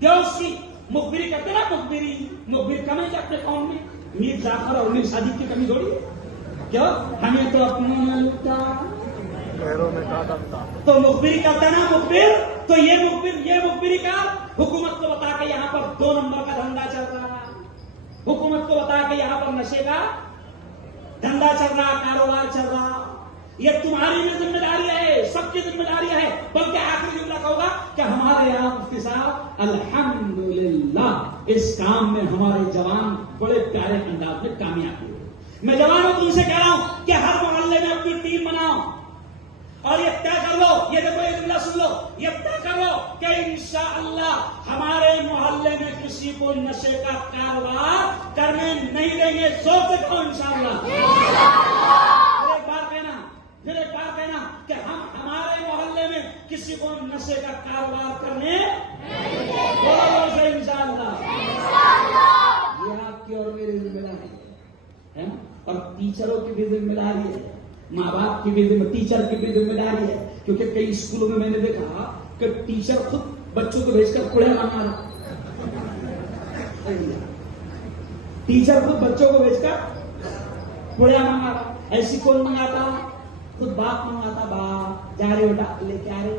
دیوس کی مخبری کرتے نا، مخبر کم ہے کیا اپنے قوم میں؟ میر جعفر اور میر صادق کی کمی تھوڑی ہے کیا؟ ہمیں تو اپنوں نے لوٹا تو مخبری کرتا نا مخبر، تو یہ مخبری کا حکومت کو بتا کہ یہاں پر 2 نمبر کا دھندا چل رہا ہے، حکومت کو بتا کہ یہاں پر نشے کا دھندا چل رہا، کاروبار چل رہا. یہ تمہاری بھی ذمہ داری ہے، سب کی ذمہ داری ہے. بلکہ آخری جملہ کہوں گا کہ ہمارے یہاں مفتی صاحب الحمدللہ اس کام میں ہمارے جوان بڑے پیارے انداز میں کامیاب ہوئے. میں جوانوں تم سے کہہ رہا ہوں کہ ہر محلے میں اپنی ٹیم بناؤ اور یہ طے کر لو، یہ دیکھو یہ جملہ سن لو، یہ طے کر لو کہ انشاءاللہ ہمارے محلے میں کسی کو نشے کا کاروبار کرنے نہیں دیں گے. زور سے کہو انشاءاللہ. پھر ایک بار کہنا کہ ہم ہمارے محلے میں کسی کو نشے کا کاروبار کرنے سے انشاءاللہ. یہ آپ کی اور میری ذمہ داری ہے اور ٹیچروں کی بھی ذمہ داری ہے، ماں باپ کی بھی ٹیچر کی بھی ذمہ داری ہے. کیونکہ کئی اسکولوں میں نے دیکھا کہ ٹیچر خود بچوں کو بھیج کر کوڑے منگا رہا، ٹیچر خود بچوں کو بھیج کر کوڑے منگا رہا. ایسی کون منگاتا؟ خود باپ منگاتا. باپ جا رہے بیٹا لے کے آ رہے.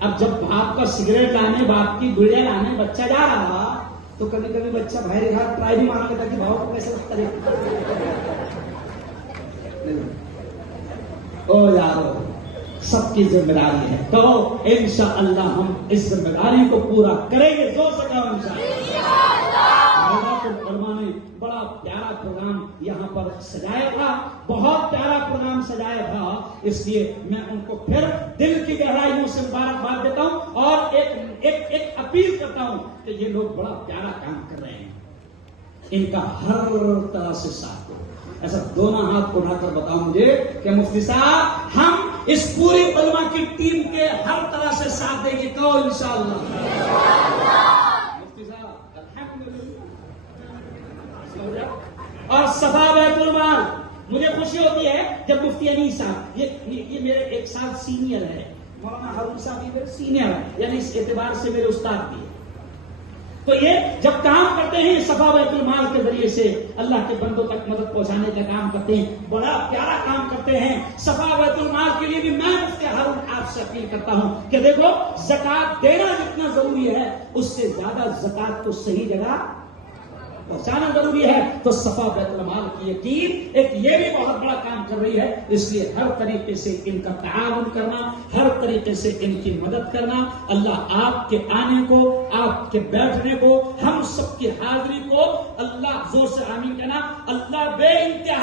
اب جب باپ کا سگریٹ لانے، باپ کی گڑیا لانے بچہ جا رہا تو کبھی کبھی بچہ بھائی گھر ٹرائی بھی مارا لیتا کہ بھاؤ کو کیسے لگتا ہے. او یارو سب کی ذمہ داری ہے تو انشاءاللہ ہم اس ذمہ داری کو پورا کریں گے. زور سے کہو انشاءاللہ. علماء نے بڑا پیارا پروگرام یہاں پر سجایا تھا، بہت پیارا پروگرام سجایا تھا. اس لیے میں ان کو پھر دل کی گہرائیوں سے مبارکباد دیتا ہوں اور ایک اپیل کرتا ہوں کہ یہ لوگ بڑا پیارا کام کر رہے ہیں، ان کا ہر طرح سے ساتھ دو. ایسا دونوں ہاتھ اٹھا کر بتاؤ مجھے کہ مفتی صاحب ہم اس پوری علماء کی ٹیم کے ہر طرح سے ساتھ دیں گے. کہو انشاءاللہ. مفتی صاحب الحمدللہ. اور صفا بیت المال مجھے خوشی ہوتی ہے جب مفتی انیس صاحب، یہ میرے 1 سال سینئر ہے، مولانا ہارون صاحب بھی میرے سینئر ہے، یعنی اس اعتبار سے میرے استاد بھی ہے. تو یہ جب کام کرتے ہیں صفا بیت المال کے ذریعے سے اللہ کے بندوں تک مدد پہنچانے کا کام کرتے ہیں، بڑا پیارا کام کرتے ہیں. صفا بیت المال کے لیے بھی میں مفتی ہارون آپ سے اپیل کرتا ہوں کہ دیکھو زکات دینا جتنا ضروری ہے اس سے زیادہ زکات کو صحیح جگہ پہنچانا ضروری ہے. تو صفا بیت المال کی یقین ایک یہ بھی بہت بڑا کام کر رہی ہے. اس لیے ہر طریقے سے ان کا تعاون کرنا، ہر طریقے سے ان کی مدد کرنا. اللہ آپ کے آنے کو، آپ کے بیٹھنے کو، ہم سب کی حاضری کو اللہ زور سے آمین کہنا. اللہ بے انتہا